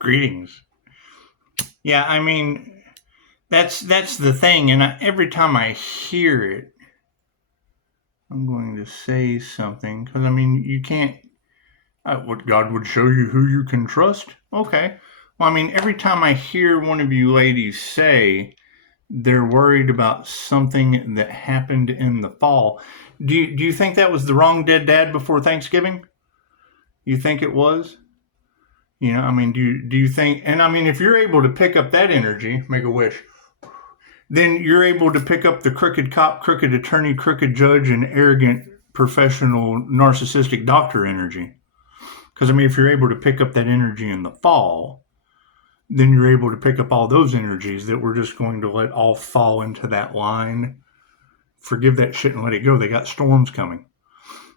Greetings. Yeah, I mean, that's the thing, and every time I hear it, I'm going to say something because I mean, you can't. What God would show you who you can trust. Okay. Well, I mean, every time I hear one of you ladies say they're worried about something that happened in the fall, do you think that was the wrong dead dad before Thanksgiving? You think it was? I mean, do you think? And I mean, if you're able to pick up that energy, make a wish. Then you're able to pick up the crooked cop, crooked attorney, crooked judge, and arrogant professional narcissistic doctor energy. Because I mean, if you're able to pick up that energy in the fall, then you're able to pick up all those energies that we're just going to let all fall into that line. Forgive that shit and let it go. They got storms coming.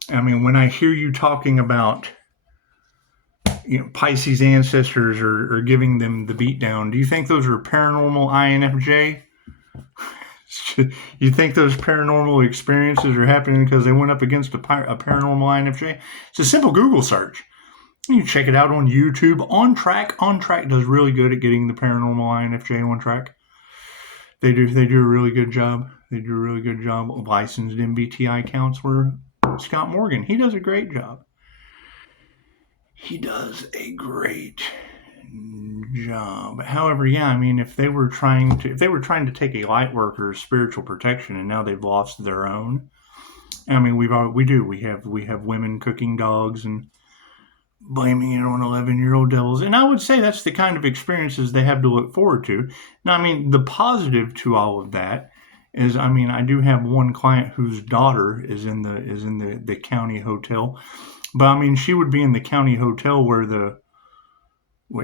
I mean, when I hear you talking about Pisces ancestors are giving them the beatdown, do you think those are paranormal INFJ? You think those paranormal experiences are happening because they went up against a paranormal INFJ? It's a simple Google search. You check it out on YouTube. On Track does really good at getting the paranormal INFJ on track. They do a really good job. Licensed MBTI counselor Scott Morgan. He does a great job. However, yeah, I mean, if they were trying to take a light worker's spiritual protection and now they've lost their own, I mean, we have women cooking dogs and blaming it on 11-year-old devils, and I would say that's the kind of experiences they have to look forward to. Now, I mean, the positive to all of that is, I mean, I do have one client whose daughter is in the county hotel, but I mean, she would be in the county hotel where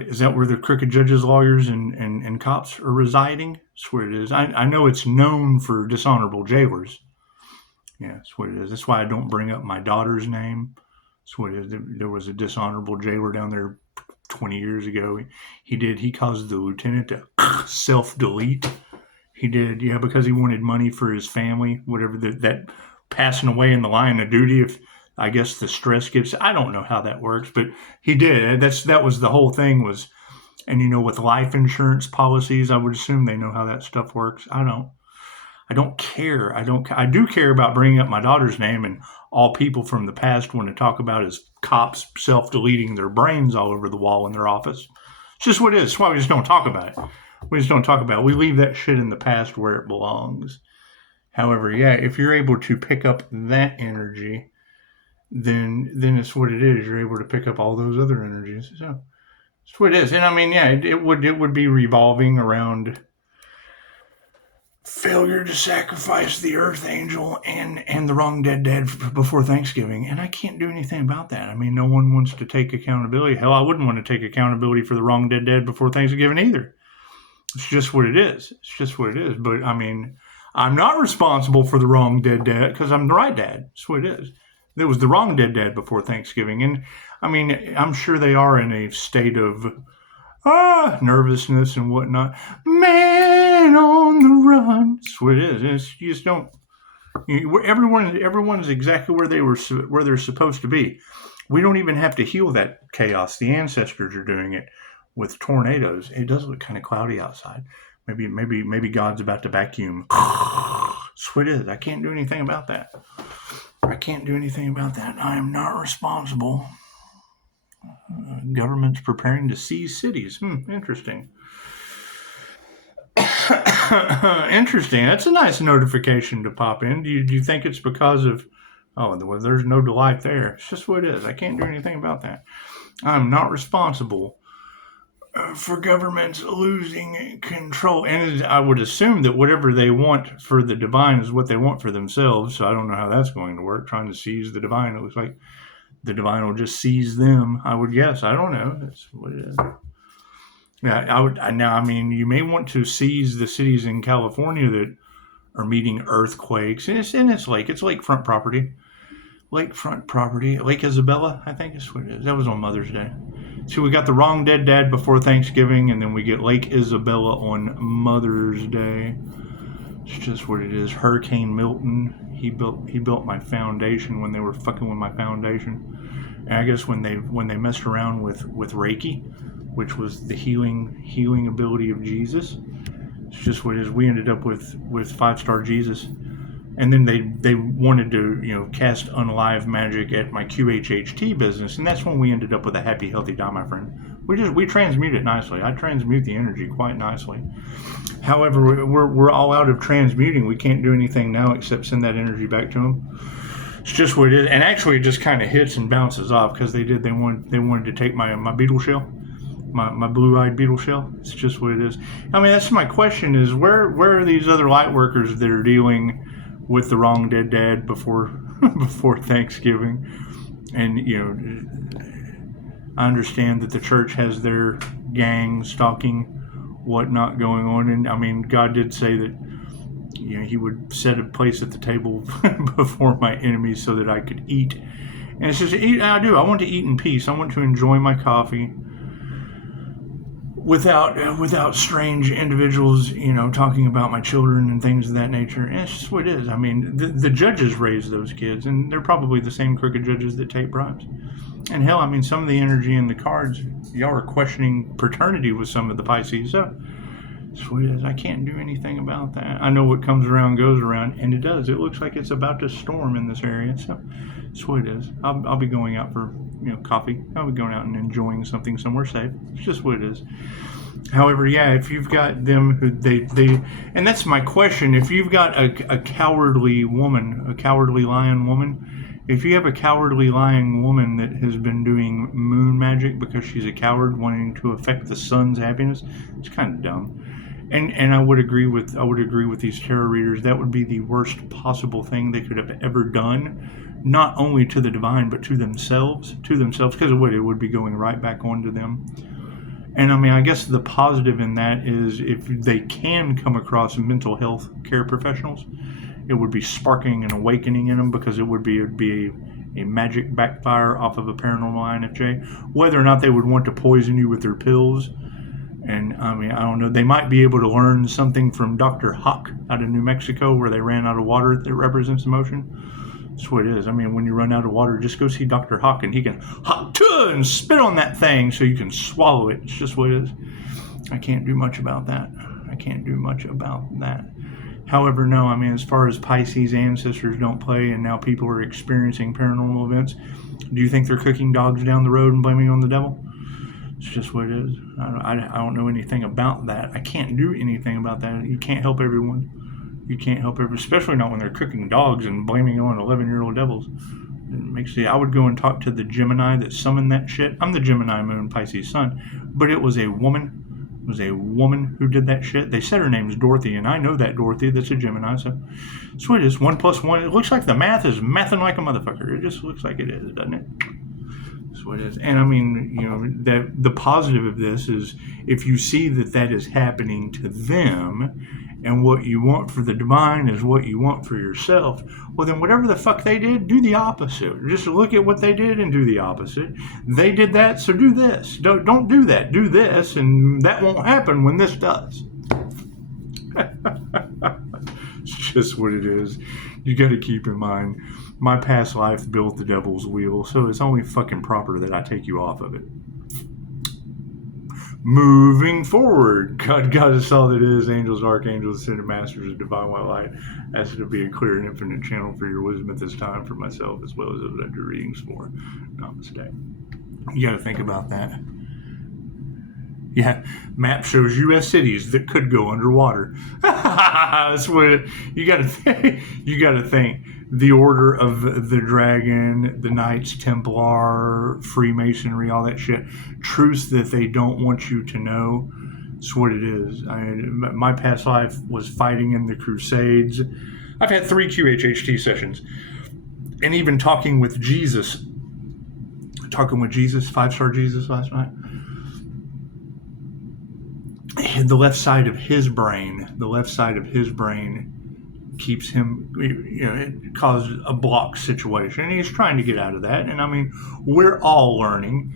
is that where the crooked judges, lawyers, and cops are residing? That's where it is. I know it's known for dishonorable jailers. Yeah, that's what it is. That's why I don't bring up my daughter's name. That's what it is. There was a dishonorable jailer down there 20 years ago. He caused the lieutenant to self-delete. He did, yeah, because he wanted money for his family, whatever that passing away in the line of duty. If I guess the stress gets, I don't know how that works, but he did. That was the whole thing was, and with life insurance policies, I would assume they know how that stuff works. I don't care. I do care about bringing up my daughter's name, and all people from the past want to talk about is cops self-deleting their brains all over the wall in their office. It's just what it is. That's why we just don't talk about it. We leave that shit in the past where it belongs. However, yeah, if you're able to pick up that energy, then it's what it is. You're able to pick up all those other energies. So it's what it is. And I mean, yeah, it would be revolving around failure to sacrifice the Earth Angel and the wrong dead dad before Thanksgiving. And I can't do anything about that. I mean, no one wants to take accountability. Hell, I wouldn't want to take accountability for the wrong dead dad before Thanksgiving either. It's just what it is. But I mean, I'm not responsible for the wrong dead dad because I'm the right dad. That's what it is. There was the wrong dead dad before Thanksgiving. And I mean, I'm sure they are in a state of nervousness and whatnot. Man on the run. That's what it is. You just don't. Everyone's exactly where they're supposed to be. We don't even have to heal that chaos. The ancestors are doing it with tornadoes. It does look kind of cloudy outside. Maybe God's about to vacuum. That's what it is. I can't do anything about that. I am not responsible. Government's preparing to seize cities. Interesting. Interesting. That's a nice notification to pop in. Do you think it's because of, well, there's no delight there. It's just what it is. I can't do anything about that. I'm not responsible for governments losing control. And I would assume that whatever they want for the divine is what they want for themselves. So I don't know how that's going to work, trying to seize the divine. It looks like the divine will just seize them, I would guess. I don't know. That's what it is. Yeah, I mean, you may want to seize the cities in California that are meeting earthquakes. And it's lakefront property. Lake Isabella, I think is what it is. That was on Mother's Day. So we got the wrong dead dad before Thanksgiving, and then we get Lake Isabella on Mother's Day. It's just what it is. Hurricane Milton, he built my foundation when they were fucking with my foundation. And I guess when they messed around with Reiki, which was the healing ability of Jesus. It's just what it is. We ended up with 5-star Jesus. And then they wanted to, cast unalive magic at my QHHT business, and that's when we ended up with a happy, healthy die, my friend. We transmute it nicely. I transmute the energy quite nicely. However, we're all out of transmuting. We can't do anything now except send that energy back to them. It's just what it is. And actually, it just kind of hits and bounces off because they wanted to take my beetle shell, my blue-eyed beetle shell. It's just what it is. I mean, that's my question: is where are these other light workers that are dealing with the wrong dead dad before Thanksgiving? And I understand that the church has their gang stalking whatnot going on, and I mean, God did say that he would set a place at the table before my enemies so that I could eat. And it's just I want to eat in peace. I want to enjoy my coffee without strange individuals, talking about my children and things of that nature. And it's just what it is. I mean, the judges raised those kids, and they're probably the same crooked judges that take bribes. And hell, I mean, some of the energy in the cards, y'all are questioning paternity with some of the Pisces. So that's what it is. I can't do anything about that. I know what comes around goes around, and it does. It looks like it's about to storm in this area. So that's what it is. I'll be going out for coffee. I'll be going out and enjoying something somewhere safe. It's just what it is. However, yeah, if you've got them who they and that's my question, if you've got a cowardly woman, a cowardly lion woman, if you have a cowardly lying woman that has been doing moon magic because she's a coward wanting to affect the sun's happiness, it's kind of dumb. And I would agree with these tarot readers. That would be the worst possible thing they could have ever done, not only to the divine but to themselves, because it would be going right back onto them. And I mean, I guess the positive in that is if they can come across mental health care professionals, it would be sparking an awakening in them, because it would be a magic backfire off of a paranormal INFJ. Whether or not they would want to poison you with their pills, and I mean, I don't know. They might be able to learn something from Dr. Hawk out of New Mexico, where they ran out of water that represents emotion. That's what it is. I mean, when you run out of water, just go see Dr. Hawk, and he can and spit on that thing so you can swallow it. It's just what it is. I can't do much about that. However, no, I mean, as far as Pisces ancestors don't play, and now people are experiencing paranormal events, do you think they're cooking dogs down the road and blaming on the devil? It's just what it is. I don't know anything about that. I can't do anything about that. You can't help everyone. Especially not when they're cooking dogs and blaming on 11-year-old devils. I would go and talk to the Gemini that summoned that shit. I'm the Gemini moon Pisces sun, but it was a woman. It was a woman who did that shit. They said her name's Dorothy, and I know that Dorothy that's a Gemini, so that's what it is. 1 + 1. It looks like the math is mathing like a motherfucker. It just looks like it is, doesn't it? That's what it is. And I mean, that the positive of this is if you see that is happening to them, and what you want for the divine is what you want for yourself, well, then whatever the fuck they did, do the opposite. Just look at what they did and do the opposite. They did that, so do this. Don't do that. Do this, and that won't happen when this does. It's just what it is. You got to keep in mind, my past life built the devil's wheel, so it's only fucking proper that I take you off of it. Moving forward, God is all that is, angels, archangels, ascended masters of divine white light. Ask it to be a clear and infinite channel for your wisdom at this time, for myself as well as those I do readings for. Namaste. You got to think about that. Yeah, map shows U.S. cities that could go underwater. That's what you got to think. You got to think. The Order of the Dragon, the Knights Templar, Freemasonry, all that shit. Truths that they don't want you to know. That's what it is. My past life was fighting in the Crusades. I've had 3 QHHT sessions. And even talking with Jesus. 5-star Jesus last night. The left side of his brain keeps him, it caused a block situation, and he's trying to get out of that. And I mean, we're all learning.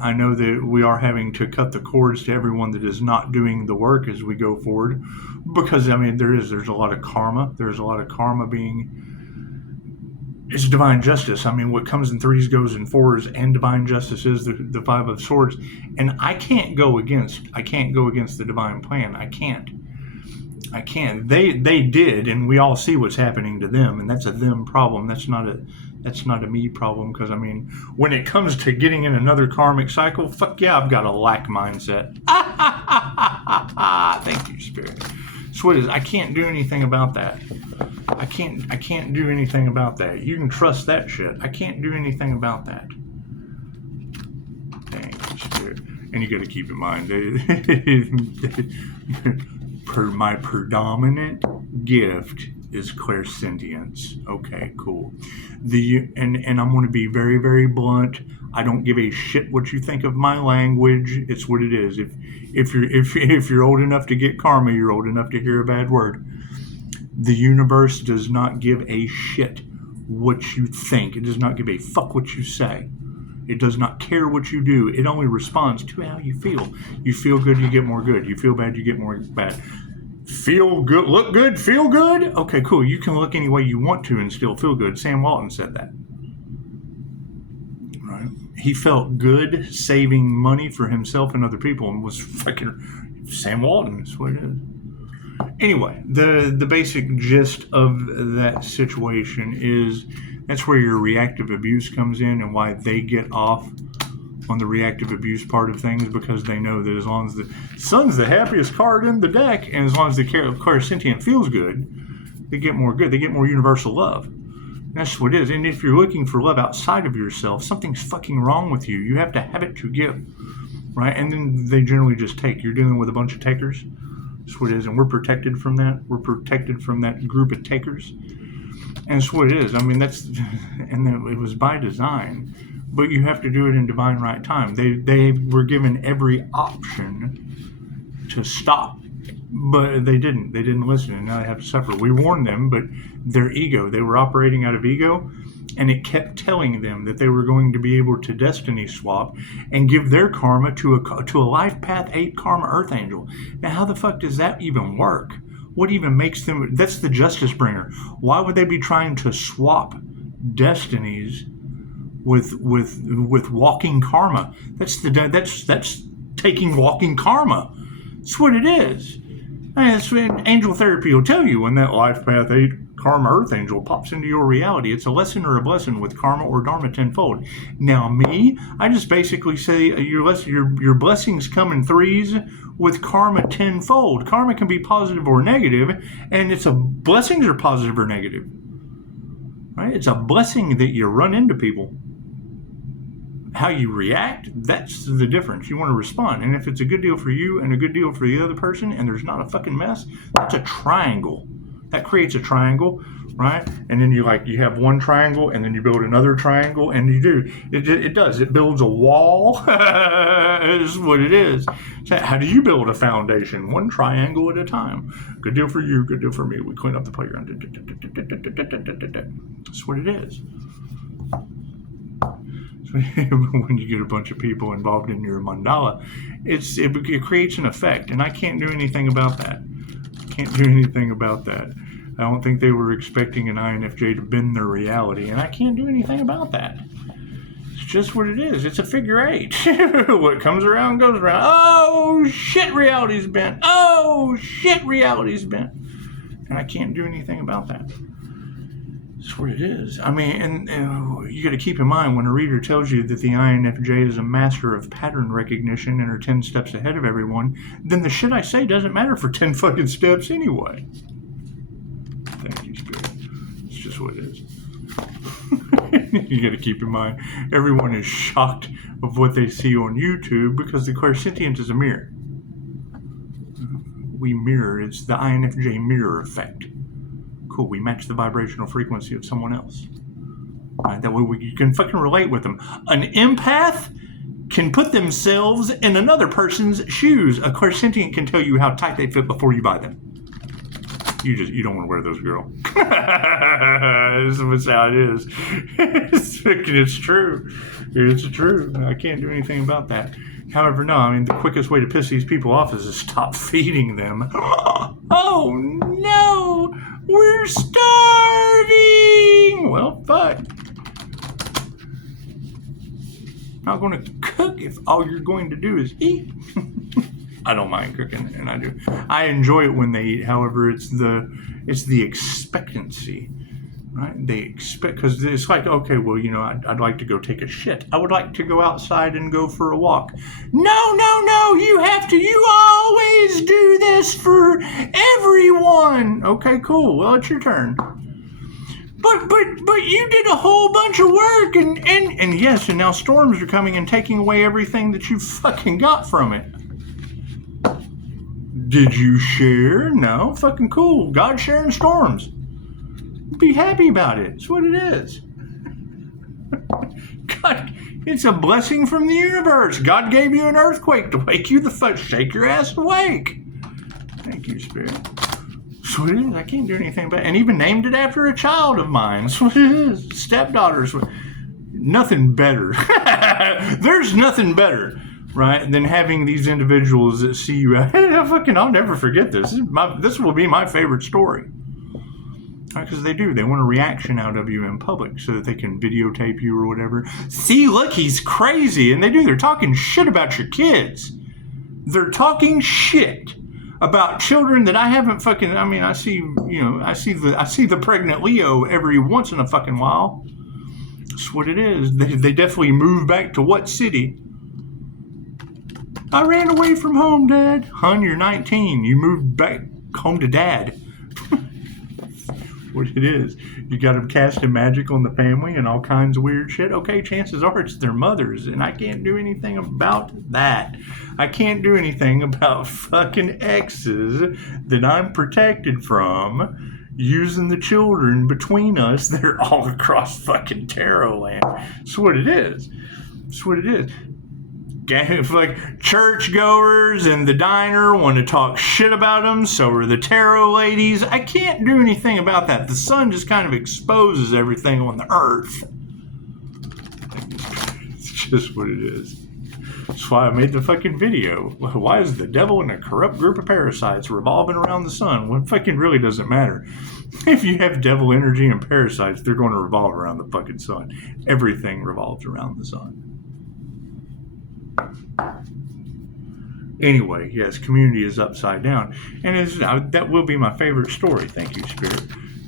I know that we are having to cut the cords to everyone that is not doing the work as we go forward, because I mean, there's a lot of karma. There's a lot of karma being it's divine justice. I mean, what comes in threes goes in fours, and divine justice is the Five of Swords. And I can't go against the divine plan. I can't. They did, and we all see what's happening to them, and that's a them problem. That's not a me problem. Because I mean, when it comes to getting in another karmic cycle, fuck yeah, I've got a lack mindset. Thank you, Spirit. That's what it is. I can't do anything about that. I can't do anything about that. You can trust that shit. I can't do anything about that. Thank you, Spirit. And you got to keep in mind, my predominant gift is clairsentience. Okay, cool. And I'm going to be very, very blunt. I don't give a shit what you think of my language. It's what it is. If you're old enough to get karma, you're old enough to hear a bad word. The universe does not give a shit what you think. It does not give a fuck what you say. It does not care what you do. It only responds to how you feel. You feel good, you get more good. You feel bad, you get more bad. Feel good, look good, feel good? Okay, cool. You can look any way you want to and still feel good. Sam Walton said that. Right? He felt good saving money for himself and other people and was fucking Sam Walton. That's what it is. Anyway, the basic gist of that situation is that's where your reactive abuse comes in, and why they get off on the reactive abuse part of things, because they know that as long as the sun's the happiest card in the deck, and as long as the clairsentient feels good, they get more good. They get more universal love. That's what it is. And if you're looking for love outside of yourself, something's fucking wrong with you. You have to have it to give, right? And then they generally just take. You're dealing with a bunch of takers. That's what it is, and we're protected from that. We're protected from that group of takers, and that's what it is. I mean, it was by design, but you have to do it in divine right time. They were given every option to stop, but they didn't. They didn't listen, and now they have to suffer. We warned them, but their ego, they were operating out of ego, and it kept telling them that they were going to be able to destiny swap and give their karma to a life path 8 karma earth angel. Now, how the fuck does that even work? What even makes them? That's the justice bringer. Why would they be trying to swap destinies with walking karma? That's taking walking karma. That's what it is. And that's what angel therapy will tell you when that life path 8 karma earth angel pops into your reality. It's a lesson or a blessing with karma or dharma tenfold. Now me, I just basically say your blessings come in threes with karma tenfold. Karma can be positive or negative, and blessings are positive or negative. Right? It's a blessing that you run into people. How you react, that's the difference. You want to respond. And if it's a good deal for you and a good deal for the other person, and there's not a fucking mess, that's a triangle. That creates a triangle, right? And then you have one triangle, and then you build another triangle, and it does. It builds a wall. Is what it is. So how do you build a foundation? One triangle at a time. Good deal for you, good deal for me. We clean up the playground. That's what it is. So when you get a bunch of people involved in your mandala, it creates an effect, and I can't do anything about that. Can't do anything about that. I don't think they were expecting an INFJ to bend their reality, and I can't do anything about that. It's just what it is. It's a figure 8. What comes around goes around. Oh, shit, reality's bent. Oh, shit, reality's bent. And I can't do anything about that. That's what it is. I mean, and you got to keep in mind when a reader tells you that the INFJ is a master of pattern recognition and are 10 steps ahead of everyone, then the shit I say doesn't matter for 10 fucking steps anyway. Thank you, Spirit. It's just what it is. You got to keep in mind, everyone is shocked of what they see on YouTube because the clairsentient is a mirror. We mirror. It's the INFJ mirror effect. Cool, we match the vibrational frequency of someone else. Right, that way you can fucking relate with them. An empath can put themselves in another person's shoes. A clairsentient can tell you how tight they fit before you buy them. You don't want to wear those, girl. This is how it is. It's true. It's true. I can't do anything about that. However, no, I mean, the quickest way to piss these people off is to stop feeding them. Oh, no! We're starving! cooking? Well, fuck. Not going to cook if all you're going to do is eat. I don't mind cooking, and I do. I enjoy it when they eat. However, it's the expectancy, right? They expect, because it's like, okay, well, you know, I'd like to go take a shit. I would like to go outside and go for a walk. No, you have to. You always do this for everyone. Okay, cool. Well, it's your turn. But you did a whole bunch of work, and yes, and now storms are coming and taking away everything that you fucking got from it. Did you share? No, fucking cool. God sharing storms. Be happy about it. It's what it is. God, it's a blessing from the universe. God gave you an earthquake to wake you the fuck, shake your ass awake. Thank you, Spirit. That's what it is. I can't do anything about it. And even named it after a child of mine. That's what it is. Stepdaughters. Nothing better. There's nothing better, right, than having these individuals that see you. I'll never forget this. This will be my favorite story. Because they do. They want a reaction out of you in public so that they can videotape you or whatever. See, look, he's crazy. And they do. They're talking shit about your kids. They're talking shit about children that I haven't fucking. I mean, I see the pregnant Leo every once in a fucking while. That's what it is. They definitely moved back to what city? I ran away from home, Dad. Hun, you're 19. You moved back home to Dad. What it is. You got them casting magic on the family and all kinds of weird shit. Okay, chances are it's their mothers, and I can't do anything about that. I can't do anything about fucking exes that I'm protected from using the children between us that are all across fucking tarot land. That's what it is. That's what it is. If like churchgoers and the diner want to talk shit about them, so are the tarot ladies. I can't do anything about that. The sun just kind of exposes everything on the earth. It's just what it is. That's why I made the fucking video. Why is the devil and a corrupt group of parasites revolving around the sun? Well, it fucking really doesn't matter. If you have devil energy and parasites, they're going to revolve around the fucking sun. Everything revolves around the sun. Anyway, yes, community is upside down. And that will be my favorite story, thank you, Spirit.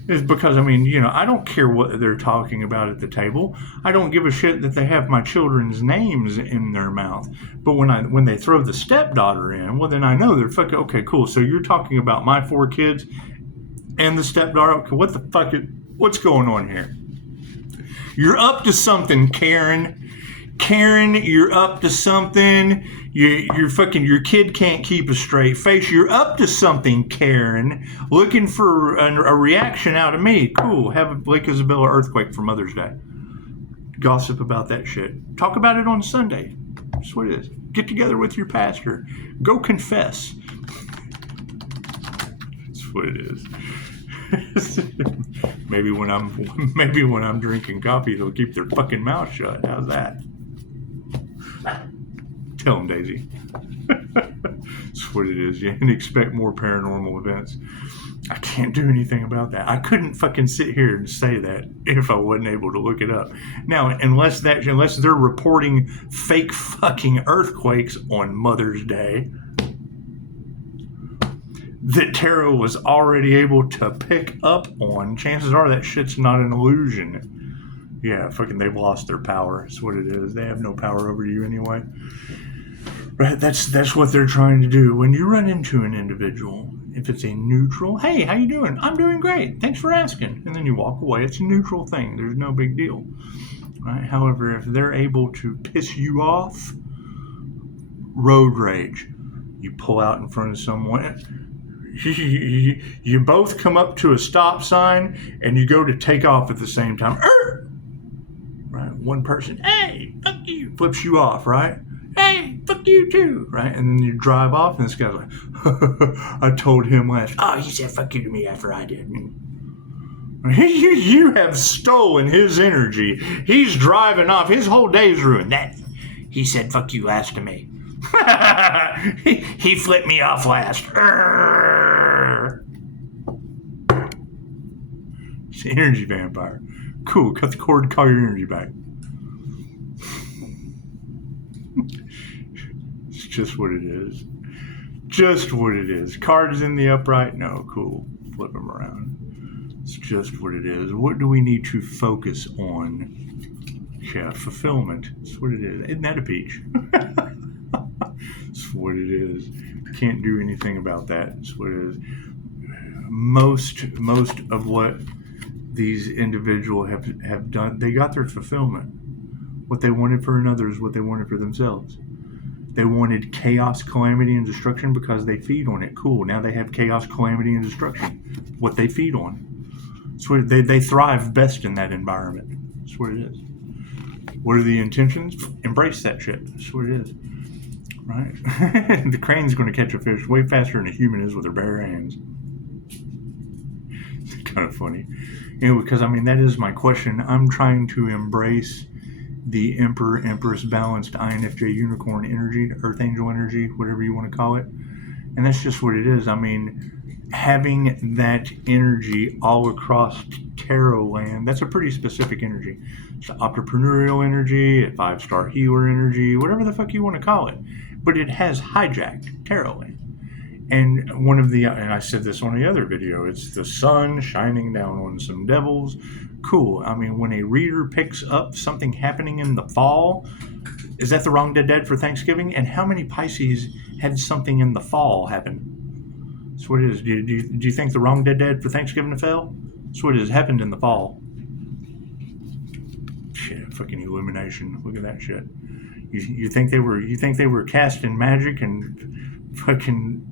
Is because, I mean, you know, I don't care what they're talking about at the table. I don't give a shit that they have my children's names in their mouth. But when they throw the stepdaughter in, well, then I know they're fucking, okay, cool. So you're talking about my 4 kids and the stepdaughter. Okay, what the fuck what's going on here? You're up to something, Karen. Karen, you're up to something. Your kid can't keep a straight face. You're up to something, Karen. Looking for a reaction out of me. Cool. Have a Lake Isabella earthquake for Mother's Day. Gossip about that shit. Talk about it on Sunday. That's what it is. Get together with your pastor. Go confess. That's what it is. Maybe when I'm drinking coffee, they'll keep their fucking mouth shut. How's that? Tell them, Daisy. That's what it is. You can expect more paranormal events. I can't do anything about that. I couldn't fucking sit here and say that if I wasn't able to look it up. Now, unless they're reporting fake fucking earthquakes on Mother's Day that tarot was already able to pick up on, chances are that shit's not an illusion. Yeah, fucking they've lost their power. That's what it is. They have no power over you anyway. Right? That's what they're trying to do. When you run into an individual, if it's a neutral, hey, how you doing? I'm doing great. Thanks for asking. And then you walk away. It's a neutral thing. There's no big deal. Right? However, if they're able to piss you off, road rage. You pull out in front of someone. You both come up to a stop sign and you go to take off at the same time. Right? One person, hey, fuck you, flips you off, right? Hey, fuck you too, right? And then you drive off and this guy's like, I told him last. Oh, he said fuck you to me after I did. You have stolen his energy. He's driving off. His whole day's ruined. That he said fuck you last to me. He flipped me off last. It's an energy vampire. Cool, cut the cord, call your energy back. It's just what it is. Just what it is. Cards in the upright? No, cool. Flip them around. It's just what it is. What do we need to focus on? Yeah, fulfillment. That's what it is. Isn't that a peach? That's what it is. Can't do anything about that. That's what it is. Most of what these individuals have done, they got their fulfillment. What they wanted for another is what they wanted for themselves. They wanted chaos, calamity, and destruction because they feed on it. Cool. Now they have chaos, calamity, and destruction. What they feed on. So they thrive best in that environment. That's what it is. What are the intentions? Embrace that shit. That's what it is. Right? The crane's going to catch a fish way faster than a human is with their bare hands. It's kind of funny. Because, that is my question. I'm trying to embrace the Emperor, Empress, balanced INFJ unicorn energy, Earth Angel energy, whatever you want to call it. And that's just what it is. Having that energy all across tarot land, that's a pretty specific energy. It's entrepreneurial energy, 5-star healer energy, whatever the fuck you want to call it. But it has hijacked tarot land. And and I said this on the other video, it's the sun shining down on some devils. Cool. When a reader picks up something happening in the fall, is that the wrong dead for Thanksgiving? And how many Pisces had something in the fall happen? That's what it is. Do you think the wrong dead for Thanksgiving fell? That's what it is. Happened in the fall. Shit, fucking illumination. Look at that shit. You think they were casting magic and fucking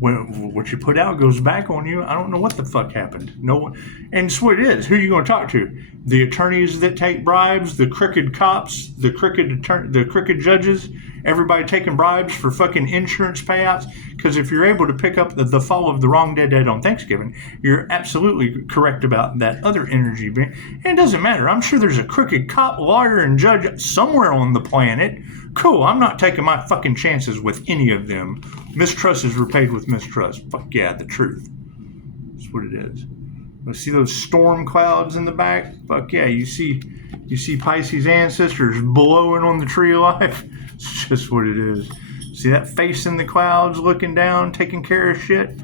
what you put out goes back on you. I don't know what the fuck happened. No one, and it's what it is. Who are you going to talk to? The attorneys that take bribes, the crooked cops, the crooked judges, everybody taking bribes for fucking insurance payouts. Because if you're able to pick up the fall of the wrong dead on Thanksgiving, you're absolutely correct about that other energy. And it doesn't matter. I'm sure there's a crooked cop, lawyer, and judge somewhere on the planet. Cool, I'm not taking my fucking chances with any of them. Mistrust is repaid with mistrust. Fuck yeah, the truth. That's what it is. See those storm clouds in the back? Fuck yeah, you see Pisces ancestors blowing on the tree of life? It's just what it is. See that face in the clouds looking down, taking care of shit?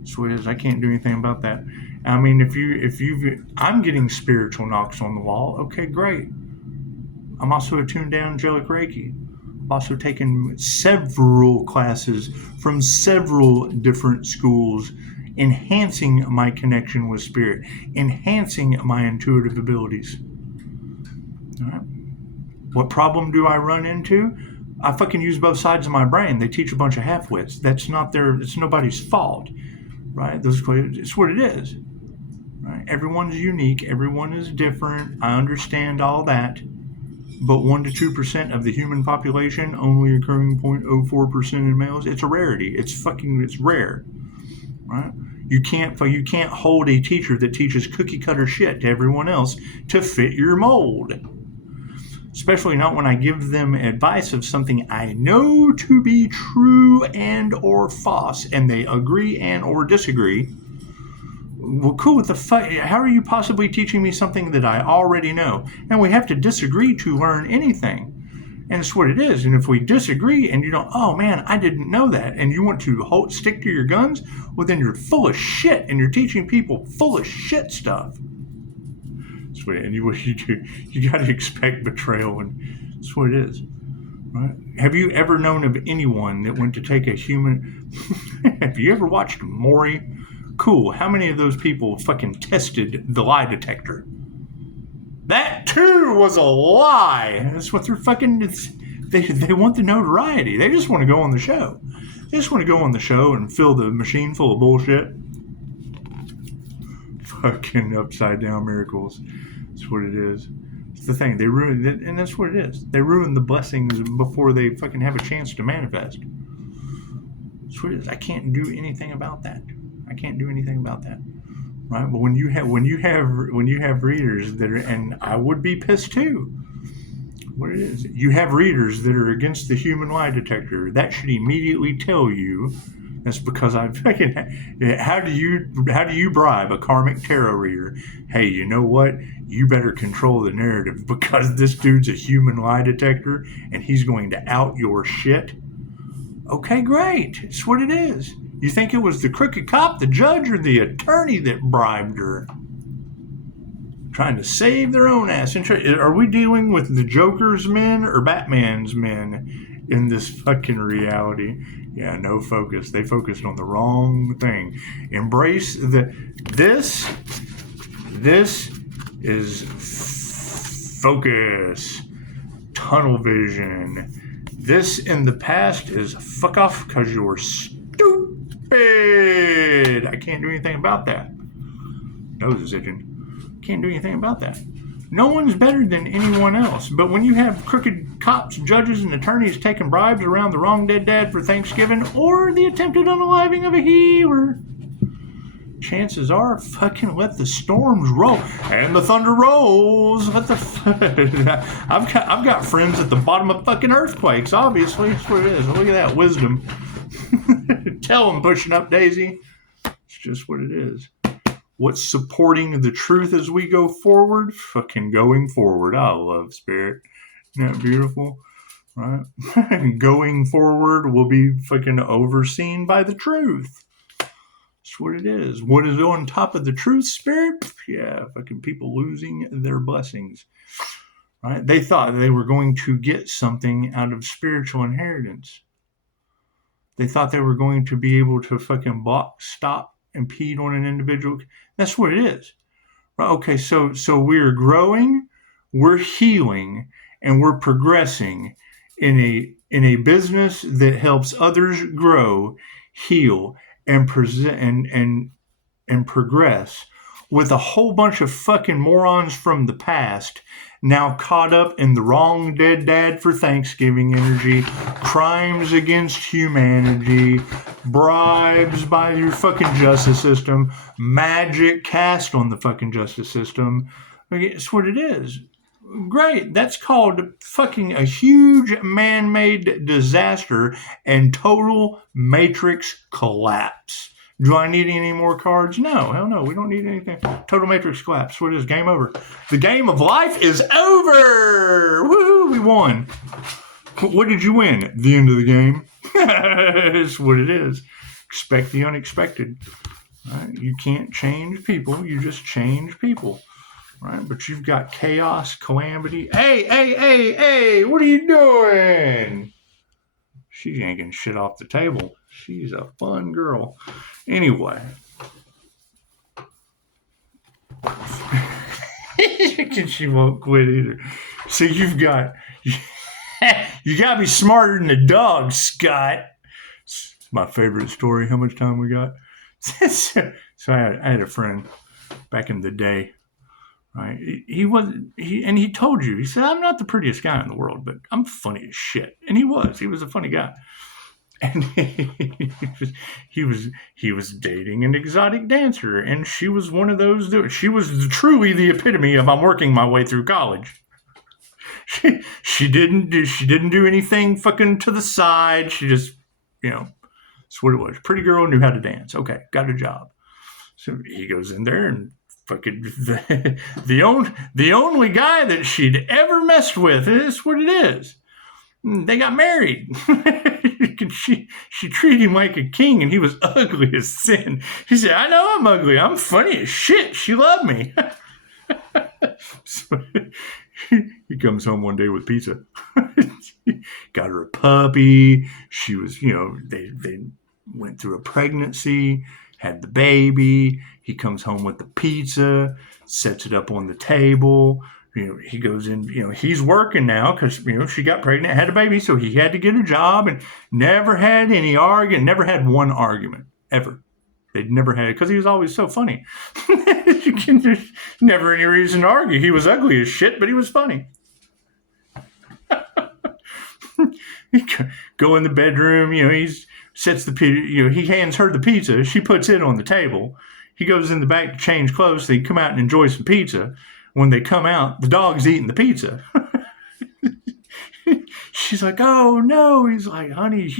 That's what it is. I can't do anything about that. I'm getting spiritual knocks on the wall. Okay, great. I'm also attuned to angelic Reiki. I've also taken several classes from several different schools, enhancing my connection with spirit, enhancing my intuitive abilities. All right. What problem do I run into? I fucking use both sides of my brain. They teach a bunch of half-wits. It's nobody's fault, right? It's what it is, right? Everyone's unique. Everyone is different. I understand all that. But 1 to 2% of the human population, only occurring 0.04% in males. It's a rarity. It's rare, right? You can't hold a teacher that teaches cookie cutter shit to everyone else to fit your mold. Especially not when I give them advice of something I know to be true and or false, and they agree and or disagree. Well, cool, what the fuck? How are you possibly teaching me something that I already know? And we have to disagree to learn anything. And it's what it is. And if we disagree and you don't, oh man, I didn't know that, and you want to stick to your guns, well then you're full of shit, and you're teaching people full of shit stuff. That's what, and what you do, you got to expect betrayal, and that's what it is. Right? Have you ever known of anyone that went to take a human? Have you ever watched Mourning? Cool. How many of those people fucking tested the lie detector? That too was a lie. That's what they're fucking. They want the notoriety. They just want to go on the show. They just want to go on the show and fill the machine full of bullshit. Fucking upside down miracles. That's what it is. It's the thing. They ruin it, and that's what it is. They ruin the blessings before they fucking have a chance to manifest. That's what it is. I can't do anything about that. I can't do anything about that, right? But when you have readers that are, and I would be pissed too. What it is, you have readers that are against the human lie detector. That should immediately tell you That's because I fucking. How do you bribe a karmic tarot reader? Hey, you know what? You better control the narrative because this dude's a human lie detector and he's going to out your shit. Okay, great. It's what it is. You think it was the crooked cop, the judge, or the attorney that bribed her? Trying to save their own ass. Are we dealing with the Joker's men or Batman's men in this fucking reality? Yeah, no focus. They focused on the wrong thing. Embrace this is focus. Tunnel vision. This in the past is fuck off because you're stupid. I can't do anything about that. Nose is itching. Can't do anything about that. No one's better than anyone else. But when you have crooked cops, judges, and attorneys taking bribes around the wrong dead dad for Thanksgiving or the attempted unaliving of a healer, chances are fucking let the storms roll and the thunder rolls. What the fuck? I've got friends at the bottom of fucking earthquakes. Obviously, that's what it is. Look at that wisdom. Tell them, pushing up, Daisy. It's just what it is. What's supporting the truth as we go forward? Fucking going forward. I love spirit. Isn't that beautiful? Right? Going forward will be fucking overseen by the truth. That's what it is. What is on top of the truth, spirit? Yeah, fucking people losing their blessings. Right? They thought they were going to get something out of spiritual inheritance. They thought they were going to be able to fucking block, stop, impede on an individual. That's what it is. Right? Okay, so we're growing, we're healing, and we're progressing in a business that helps others grow, heal, and present and progress with a whole bunch of fucking morons from the past now caught up in the wrong dead dad for Thanksgiving energy, crimes against humanity, bribes by your fucking justice system, magic cast on the fucking justice system. It's what it is. Great. That's called fucking a huge man-made disaster and total matrix collapse. Do I need any more cards? No, hell no. We don't need anything. Total matrix collapse. What is game over? The game of life is over. Woo! We won. What did you win? The end of the game. It's what it is. Expect the unexpected. Right? You can't change people. You just change people. Right? But you've got chaos, calamity. Hey! What are you doing? She's yanking shit off the table. She's a fun girl. Anyway. She won't quit either. So you got to be smarter than the dog, Scott. It's my favorite story. How much time we got? So I had a friend back in the day. Right? He told you, he said, I'm not the prettiest guy in the world, but I'm funny as shit. And he was a funny guy. And he was dating an exotic dancer, and she was one of those. She was truly the epitome of I'm working my way through college. She didn't do anything fucking to the side. She just, that's what it was. Pretty girl, knew how to dance. Okay, got a job. So he goes in there and fucking the only guy that she'd ever messed with. Is what it is. They got married. She treated him like a king, and he was ugly as sin. She said, I know I'm ugly. I'm funny as shit. She loved me. So, he comes home one day with pizza. Got her a puppy. She was, they went through a pregnancy, had the baby. He comes home with the pizza, sets it up on the table. He goes in, he's working now because, she got pregnant, had a baby, so he had to get a job and never had any argument, never had one argument, ever. They'd never had it because he was always so funny. There's never any reason to argue. He was ugly as shit, but he was funny. Go in the bedroom, he sets the pizza, he hands her the pizza, she puts it on the table. He goes in the back to change clothes, so he come out and enjoy some pizza. When they come out, the dog's eating the pizza. She's like, oh no. He's like, honey,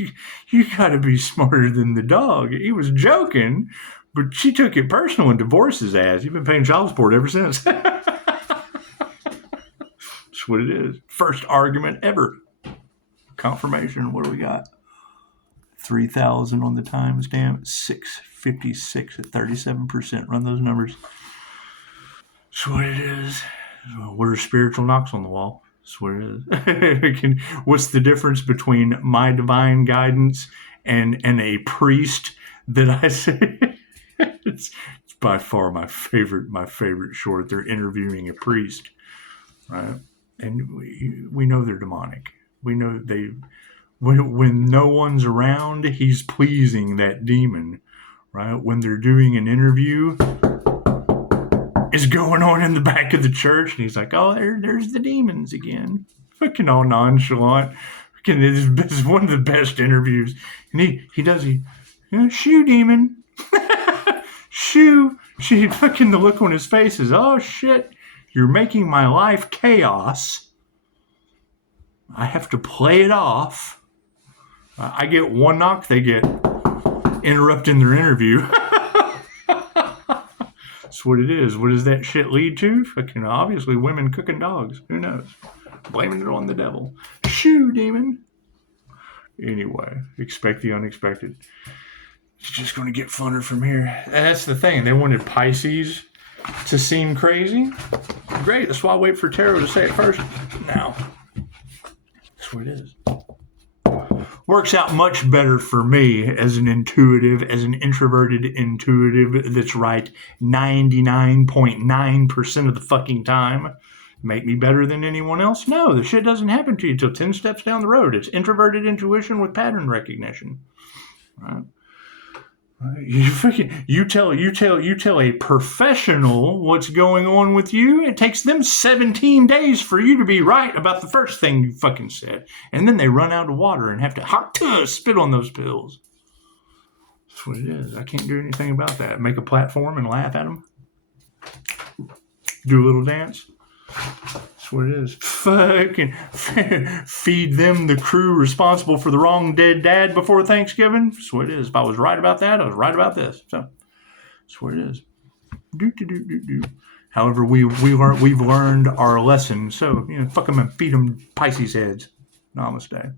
you gotta be smarter than the dog. He was joking, but she took it personal and divorced his ass. You've been paying child support ever since. That's what it is. First argument ever. Confirmation. What do we got? 3,000 on the timestamp. 656 at 37%. Run those numbers. That's what it is. What are spiritual knocks on the wall? That's what it is. What's the difference between my divine guidance and a priest that I say? It's by far my favorite short. They're interviewing a priest, right? And we know they're demonic. We know when no one's around, he's pleasing that demon, right? When they're doing an interview, is going on in the back of the church, and he's like, oh, there's the demons again. Fucking all nonchalant. Fucking, it's one of the best interviews. And shoo demon. Shoo. She fucking, the look on his face is, oh shit, you're making my life chaos. I have to play it off. I get one knock, they get interrupting their interview. That's what it is. What does that shit lead to? Fucking obviously women cooking dogs. Who knows? Blaming it on the devil. Shoo, demon. Anyway, expect the unexpected. It's just going to get funner from here. That's the thing. They wanted Pisces to seem crazy. Great. That's why I wait for Tarot to say it first. Now. That's what it is. Works out much better for me as an intuitive, as an introverted intuitive that's right 99.9% of the fucking time. Make me better than anyone else? No, the shit doesn't happen to you till 10 steps down the road. It's introverted intuition with pattern recognition. Right? You tell a professional what's going on with you. It takes them 17 days for you to be right about the first thing you fucking said, and then they run out of water and have to spit on those pills. That's what it is. I can't do anything about that. Make a platform and laugh at them. Do a little dance. That's what it is. Fucking feed them the crew responsible for the wrong dead dad before Thanksgiving. That's what it is. If I was right about that, I was right about this. So that's what it is. However, we've learned our lesson. So fuck them and feed them Pisces heads. Namaste.